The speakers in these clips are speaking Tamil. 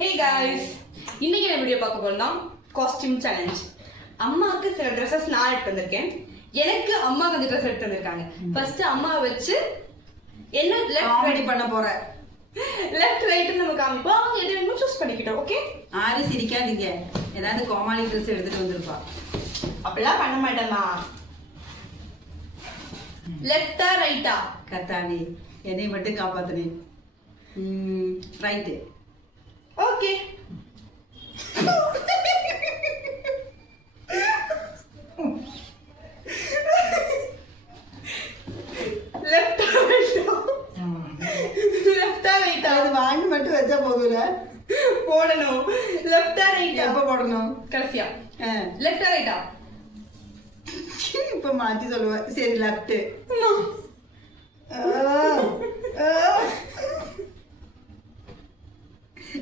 ஹே காய்ஸ், இன்னைக்கு என்ன வீடியோ பார்க்க போறோம்னா காஸ்டியூம் சேலஞ்ச். அம்மாவுக்கு சில ட்ரெஸ்ஸஸ் நான் எடுத்து வந்திருக்கேன், எனக்கு அம்மா வந்து ட்ரெஸ் எடுத்து வந்திருக்காங்க. ஃபர்ஸ்ட் அம்மா வச்சு என்ன லெஃப்ட் ரெடி பண்ண போறேன், லெஃப்ட் ரைட் நம்ம காமிப்போம். அவங்க எது வேணுமோ சூஸ் பண்ணிக்கிட்டோம். ஓகே, யாரும் சிரிக்காதீங்க, ஏதாவது கோமாளி ட்ரெஸ் எடுத்துட்டு வந்திருப்பா. அப்படிலாம் பண்ண மாட்டேம்மா. லெஃப்டா ரைட்டா? கத்தாவி என்னை மட்டும் காப்பாத்துனேன். ரைட்டு. ஓகே. லெஃப்டா ரைட்டா? லெஃப்டா ரைட்டா? அது வாங்கி மட்டும் வச்சா போதும்ல, போடணும். லெஃப்டா ரைட்டா? எப்ப போடணும்? கடைசியா. லெஃப்டா ரைட்டா? இப்ப மாத்தி சொல்லுவேன். சரி, லெஃப்ட்.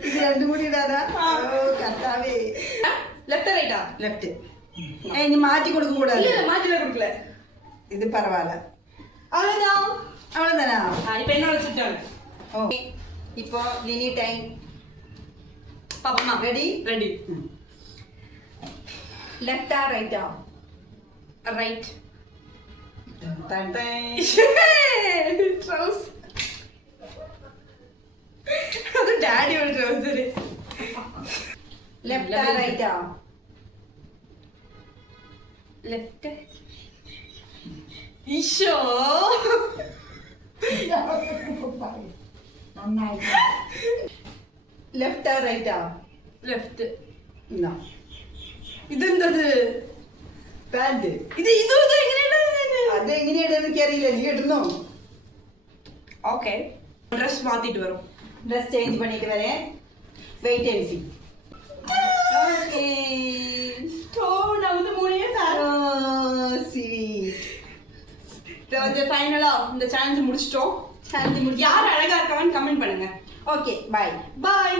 இது ரெண்டு முடிடாதா? கத்தாவே. லெஃப்டா ரைட்டா? லெஃப்ட். நீ மாத்தி கொடுக்க கூடாது. இல்ல மாத்தில கொடுக்கல. இது பரவாயில்ல. அவ்வளவுதான். அவ்வளவுதானா? இப்போ என்ன வச்சுட்டேன். ஓகே, இப்போ லினி டைம். பாப்பமா ரெடி? ரெடி. லெஃப்டா ரைட்டா? ரைட். ட்ரவுஸ். அது டாடியோட ட்ரவுசர். லெஃப்டா ரைட்டா? லெஃப்ட். ஈஷோ. லெஃப்டா ரைட்டா? லெஃப்ட். ഇന്നാ ഇത് എന്തത്? പാന്റ്. ഇത് എങ്ങനെയാണ്? അത് എങ്ങനെയാണ് എനിക്ക് അറിയില്ല. നീ ഇടുന്നോ? ഓക്കെ, ഡ്രസ് മാറ്റിട്ട് വരും. ഡ്രസ് ചേഞ്ച് பண்ணிட்டு வரேன். Wait and see. ഓക്കേ. நமது மூணையே ஸ்வீட். இந்த ஃபைனலா இந்த சேலஞ்ச் முடிச்சிட்டோம். யார் அழகா இருக்காங்கன்னு கமெண்ட் பண்ணுங்க. Okay, bye. பாய்.